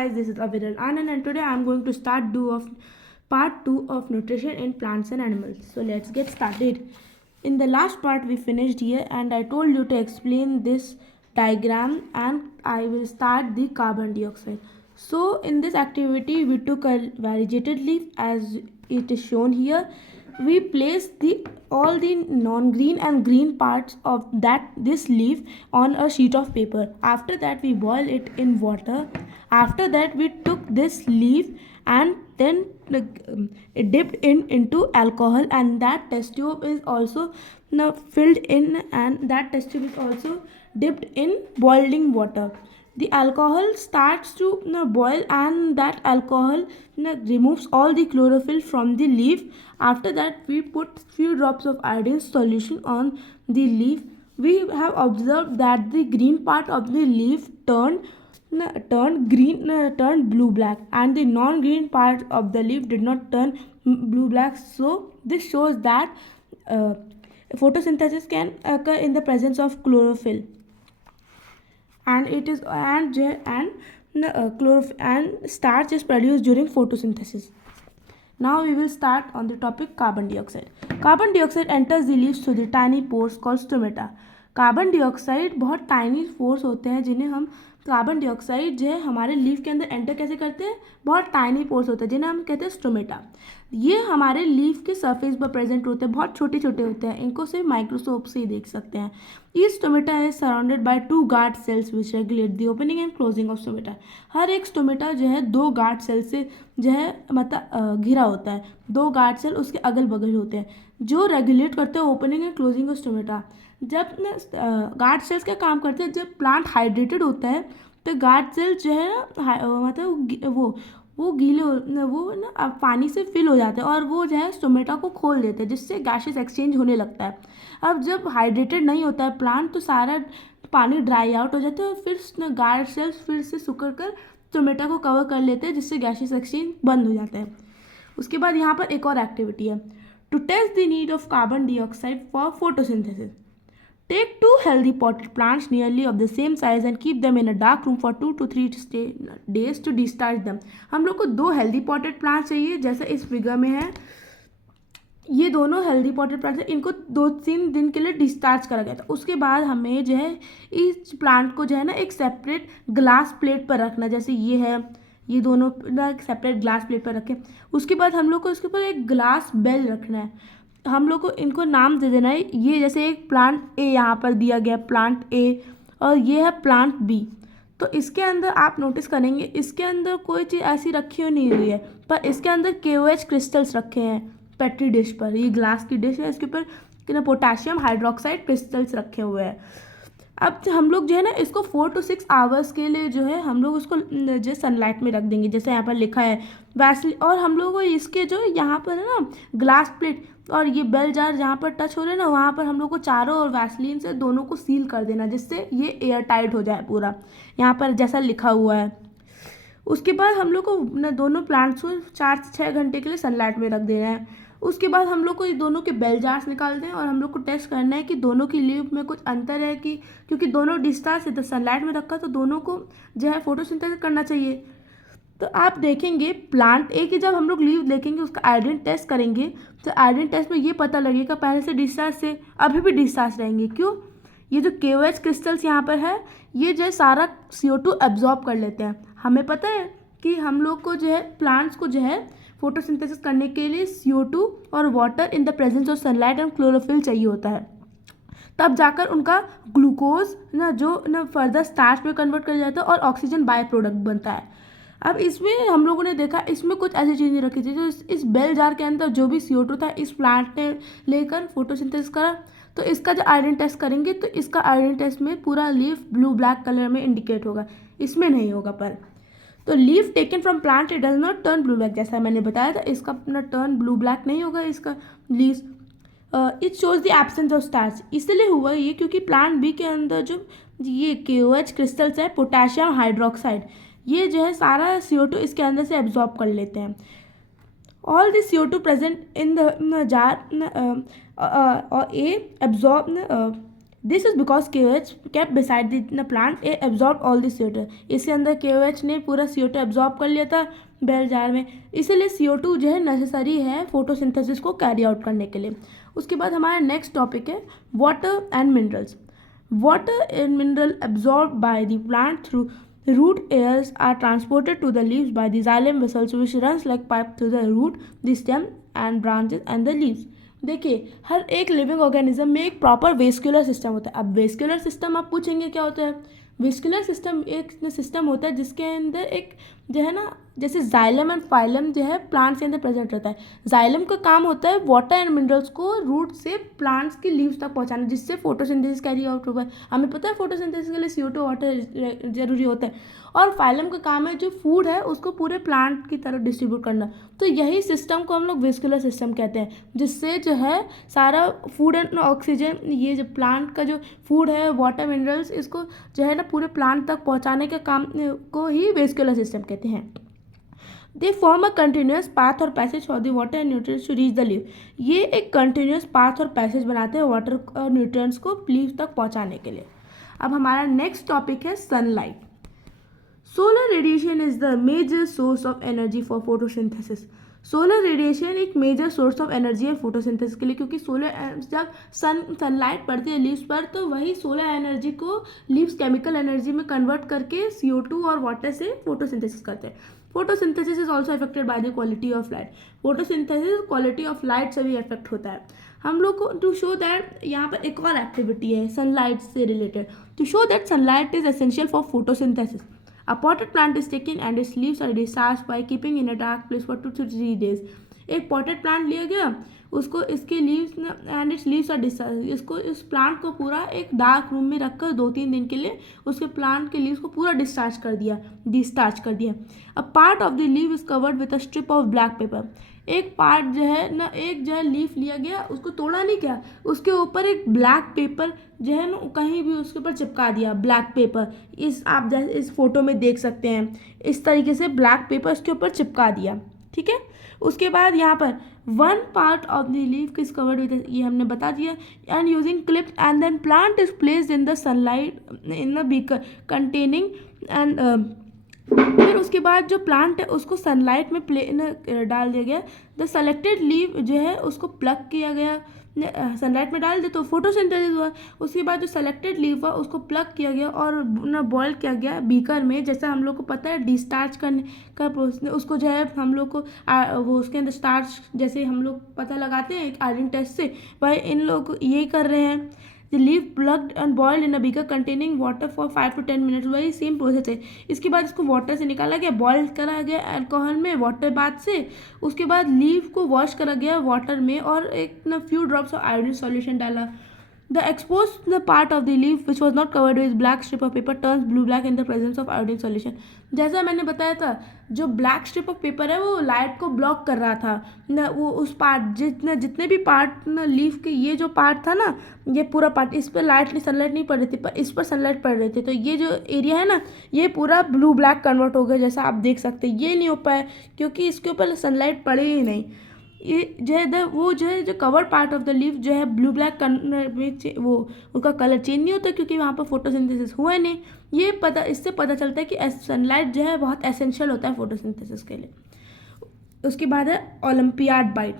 guys, this is Aviral Anand and today I am going to start part 2 of nutrition in plants and animals. So let's get started. In the last part we finished here and I told you to explain this diagram and I will start the carbon dioxide. So in this activity we took a variegated leaf as it is shown here. We place all the non-green and green parts of this leaf on a sheet of paper. After that we boil it in water. After that we took this leaf and then dipped into alcohol, and that test tube is also filled in, and that test tube is also dipped in boiling water. The alcohol starts to boil, and that alcohol removes all the chlorophyll from the leaf. After that we put few drops of iodine solution on the leaf. We have observed that the green part of the leaf turned blue black, and the non-green part of the leaf did not turn blue black. So this shows that photosynthesis can occur in the presence of chlorophyll, and chlorophyll and starch is produced during photosynthesis. Now we will start on the topic carbon dioxide. Carbon dioxide enters the leaves through the tiny pores called stomata. Carbon dioxide बहुत tiny pores होते हैं जिन्हें हम carbon dioxide जो है हमारे leaf के अंदर एंटर कैसे करते हैं, बहुत टाइनी पोर्स होते हैं जिन्हें हम कहते हैं स्टोमेटा. ये हमारे लीफ के सरफेस पर प्रेजेंट होते हैं, बहुत छोटे छोटे होते हैं, इनको सिर्फ माइक्रोस्कोप से ही देख सकते हैं. Each stomata is surrounded by 2 guard cells which regulate the opening and closing of stomata. हर एक स्टोमेटा जो है 2 गार्ड सेल से जो है मतलब घिरा होता है. 2 गार्ड सेल उसके अगल बगल होते हैं जो रेगुलेट करते हैं opening and closing of stomata. जब गार्ड सेल्स क्या काम करते हैं, जब प्लांट हाइड्रेटेड होता है तो गार्ड सेल जो है मतलब वो गीले वो ना पानी से फिल हो जाते हैं और वो जो है स्टोमेटा को खोल देते हैं जिससे गैसेस एक्सचेंज होने लगता है. अब जब हाइड्रेटेड नहीं होता है प्लांट तो सारा पानी ड्राई आउट हो जाता है और फिर गार्ड सेल्स फिर से सुखड़ कर स्टोमेटा को कवर कर लेते हैं जिससे गैसेस एक्सचेंज बंद हो जाता है. उसके बाद यहाँ पर एक और एक्टिविटी है, to test the need of carbon dioxide for photosynthesis. Take 2 healthy potted plants nearly of the same size and keep them in a dark room for 2 to 3 days to discharge them. हम लोग को 2 healthy potted plants चाहिए जैसा इस figure में है. ये दोनों हेल्दी पॉटेड प्लांट्स हैं, इनको 2-3 दिन के लिए डिस्चार्ज करा गया था. उसके बाद हमें जो है इस प्लांट को जो है ना एक सेपरेट ग्लास प्लेट पर रखना, जैसे ये है, ये दोनों ना सेपरेट ग्लास प्लेट पर रखें. उसके बाद हम लोग को इसके ऊपर एक ग्लास बेल रखना है. हम लोग को इनको नाम दे देना है. ये जैसे एक प्लांट ए यहाँ पर दिया गया, प्लांट ए, और ये है प्लांट बी. तो इसके अंदर आप नोटिस करेंगे इसके अंदर कोई चीज़ ऐसी रखी हुई नहीं हुई है, पर इसके अंदर KOH क्रिस्टल्स रखे हैं पेट्री डिश पर. ये ग्लास की डिश है, इसके ऊपर पोटेशियम हाइड्रोक्साइड क्रिस्टल्स रखे हुए हैं. अब हम लोग जो है ना इसको 4 to 6 आवर्स के लिए जो है हम लोग उसको जो सनलाइट में रख देंगे जैसे यहाँ पर लिखा है वैसली. और हम लोग को इसके जो यहाँ पर है ना ग्लास प्लेट और ये बेल जार जहाँ पर टच हो रहे हैं ना वहाँ पर हम लोग को चारों और वैसलीन से दोनों को सील कर देना जिससे ये एयर टाइट हो जाए पूरा, यहाँ पर जैसा लिखा हुआ है. उसके बाद हम लोग को ना दोनों प्लांट्स को 4 से 6 घंटे के लिए सनलाइट में रख देना है. उसके बाद हम लोग को ये दोनों के बेल जार्स निकाल दें और हम लोग को टेस्ट करना है कि दोनों की लीफ में कुछ अंतर है कि, क्योंकि दोनों डिस्चार्ज से सनलाइट में रखा तो दोनों को जो है फोटोसिंथेसिस करना चाहिए. तो आप देखेंगे प्लांट ए की जब हम लोग लीव देखेंगे उसका आयोडीन टेस्ट करेंगे तो आयोडीन टेस्ट में ये पता लगेगा पहले से डिस्चार्ज से अभी भी डिस्चार्ज रहेंगे. क्यों? ये जो KOH क्रिस्टल्स यहाँ पर है ये जो है सारा CO2 एब्जॉर्ब कर लेते हैं. हमें पता है कि हम लोग को जो है प्लांट्स को जो है फोटोसिंथेसिस करने के लिए CO2 और water in the presence of sunlight and chlorophyll चाहिए होता है. तब जाकर उनका ग्लूकोज ना जो ना फर्दर स्टार्च में कन्वर्ट कर जाता है और ऑक्सीजन बाय प्रोडक्ट बनता है. अब इसमें हम लोगों ने देखा इसमें कुछ ऐसी चीज़ नहीं रखी थी जो इस बेल जार के अंदर जो भी CO2 था इस प्लांट ने लेकर फोटोसिंथेसिस करा. तो इसका जो आयोडीन टेस्ट करेंगे तो इसका आयोडीन टेस्ट में पूरा लीफ ब्लू ब्लैक कलर में इंडिकेट होगा, इसमें नहीं होगा. पर तो leaf taken from plant it does not turn blue black, जैसा मैंने बताया था इसका अपना टर्न ब्लू ब्लैक नहीं होगा इसका leaves. It shows the absence of starch. इसलिए हुआ ये क्योंकि प्लांट बी के अंदर जो ये KOH क्रिस्टल्स है पोटेशियम हाइड्रोक्साइड ये जो है सारा CO2 इसके अंदर से एब्जॉर्ब कर लेते हैं. All the CO2 present in the jar A absorb this is because KOH kept beside the plant it absorbed all the CO2। इसके अंदर KOH ने पूरा CO2 एब्जॉर्ब कर लिया था बेल जार में, इसीलिए CO2 जो है नेसेसरी है फोटोसिंथेसिस को कैरी आउट करने के लिए। उसके बाद हमारा नेक्स्ट टॉपिक है water and minerals. Water and mineral absorb by the plant through root airs are transported to the leaves by the xylem vessels which runs like pipe through the root, the stem and branches and the leaves। देखिए हर एक living organism में एक proper vascular system होता है। अब vascular system आप पूछेंगे क्या होता है? वेस्कुलर सिस्टम एक सिस्टम होता है जिसके अंदर एक जो है ना, जैसे जाइलम एंड फाइलम जो है प्लांट्स के अंदर प्रेजेंट रहता है। जाइलम का काम होता है वाटर एंड मिनरल्स को रूट से प्लांट्स की लीव्स तक पहुंचाना, जिससे फोटोसिंथेसिस कैरी आउट होगा। हमें पता है फोटोसिंथेसिस के लिए CO2 वाटर जरूरी होता है। और फाइलम का काम है जो फूड है उसको पूरे प्लांट की तरफ डिस्ट्रीब्यूट करना। तो यही सिस्टम को हम लोग वेस्कुलर सिस्टम कहते हैं, जिससे जो है सारा फूड एंड ऑक्सीजन, ये जो प्लांट का जो फूड है वाटर मिनरल्स, इसको जो है ना पूरे प्लांट तक पहुंचाने के काम को ही वेस्कुलर सिस्टम कहते हैं। They form a continuous path और passage for the water and nutrients to reach the leaf. ये एक कंटिन्यूस पाथ और पैसेज बनाते हैं वाटर और न्यूट्रिएंट्स को लीव तक पहुंचाने के लिए। अब हमारा नेक्स्ट टॉपिक है sunlight. Solar radiation is the major source of energy for photosynthesis. Solar radiation एक मेजर सोर्स ऑफ एनर्जी है फोटोसिंथेसिस के लिए, क्योंकि जब सनलाइट पड़ती है लीव्स पर तो वही सोलर एनर्जी को लीव्स केमिकल एनर्जी में कन्वर्ट करके CO2 और वाटर से फोटोसिंथेसिस करते हैं। Photosynthesis is also affected by the quality of light. Photosynthesis quality of light से भी इफेक्ट होता है। हम लोग को टू शो दैट यहाँ पर एक और एक्टिविटी है सनलाइट से related, to show that sunlight is essential for photosynthesis. A potted plant is taken and its leaves are discharged by keeping in a dark place for 2 to 3 days। एक potted plant लिया गया, उसको इसके leaves and its leaves are discharge, इसको इस plant को पूरा एक डार्क रूम में रखकर 2-3 दिन के लिए उसके प्लांट के लीव्स को पूरा डिस्चार्ज कर दिया। A part of the leave is covered with a strip of black pepper. एक पार्ट जो है ना, एक जो है लीफ लिया गया, उसको तोड़ा नहीं क्या, उसके ऊपर एक ब्लैक पेपर जो है ना कहीं भी उसके ऊपर चिपका दिया ब्लैक पेपर। इस आप जैसे इस फोटो में देख सकते हैं, इस तरीके से ब्लैक पेपर उसके ऊपर चिपका दिया, ठीक है। उसके बाद यहाँ पर one part of the leaf is covered with, ये हमने बता दिया, and using clip and then plant is placed in the sunlight in the beaker containing and फिर उसके बाद जो प्लांट है उसको सनलाइट में डाल दिया गया। द सेलेक्टेड लीव जो है उसको प्लग किया गया, सनलाइट में डाल दे तो फोटोसिंथेसिस हुआ। उसके बाद जो सेलेक्टेड लीव हुआ उसको प्लग किया गया और ना बॉयल किया गया बीकर में, जैसा हम लोग को पता है डिस्चार्ज करने का प्रोसेस, उसको जो है हम लोग को वो उसके अंदर स्टार्च जैसे हम लोग पता लगाते हैं एक आयरन टेस्ट से, वही इन लोग यही कर रहे हैं। The leaf plugged and boiled in a beaker containing water for 5 to 10 minutes, वही सेम प्रोसेस है। इसके बाद इसको वाटर से निकाला गया, बॉयल करा गया अल्कोहल में वाटर बाथ से। उसके बाद लीफ को वॉश करा गया वाटर में और एक ना few drops of iodine solution डाला। The exposed the part of the leaf which was not covered with black strip of paper turns blue black in the presence of iodine solution। जैसा मैंने बताया था, जो ब्लैक स्ट्रिप ऑफ पेपर है वो light को block कर रहा था ना, वो उस पार्ट जितने भी पार्ट ना लीफ के ये जो पार्ट था ना, ये पूरा पार्ट, इस पर सनलाइट नहीं पड़ रही थी पर इस पर सनलाइट पड़ रही थी, तो ये जो एरिया है ना ये पूरा ब्लू ब्लैक कन्वर्ट हो गया, जैसा आप देख सकते हैं। ये नहीं हो पाया क्योंकि इसके ऊपर सनलाइट पड़ी ही नहीं। ये जो है वो जो है जो cover part of the leaf जो है ब्लू ब्लैक में वो उसका कलर चेंज नहीं होता क्योंकि वहाँ पर फोटोसिंथेसिस हुआ नहीं। ये पता, इससे पता चलता है कि सनलाइट जो है बहुत एसेंशियल होता है फोटोसिंथेसिस के लिए। उसके बाद है olympiad bite.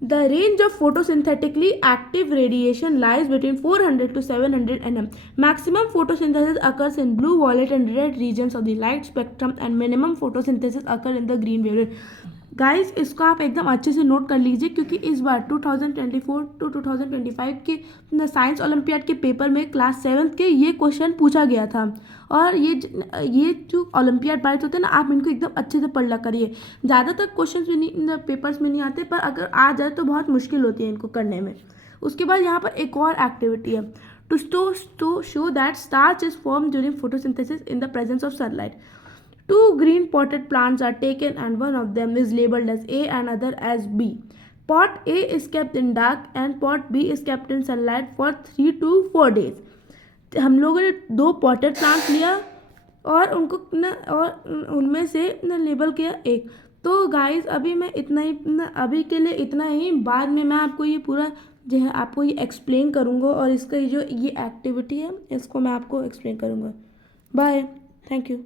The range of photosynthetically active radiation lies between 400 to 700 nm। Maximum photosynthesis occurs in blue, violet and red regions of the light spectrum and minimum photosynthesis occur in the green wavelength. Guys इसको आप एकदम अच्छे से note कर लीजिए क्योंकि इस बार 2024 to 2025 के साइंस ओलंपियाड के पेपर में क्लास 7th के ये क्वेश्चन पूछा गया था। और ये जो ओलंपियाड बाइट होते हैं ना, आप इनको एकदम अच्छे से पढ़ ला करिए। ज़्यादातर क्वेश्चन में नहीं, पेपर्स में नहीं आते, पर अगर आ जाए तो बहुत मुश्किल होती है इनको करने में। उसके बाद यहाँ पर एक और एक्टिविटी है, to show that starch is form during photosynthesis in the presence of sunlight. Two green potted plants are taken and one of them is labeled as A and other as B. Pot A is kept in dark and pot B is kept in sunlight for 3 to 4 days. हम लोगों ने 2 potted plants लिया और उनको न और उनमें से न लेबल किया एक। तो गाइस अभी मैं इतना ही अभी के लिए इतना ही, बाद में मैं आपको ये पूरा जो है आपको ये एक्सप्लेन करूँगा और इसका जो ये एक्टिविटी है इसको मैं आपको एक्सप्लेन करूँगा। Bye, thank you.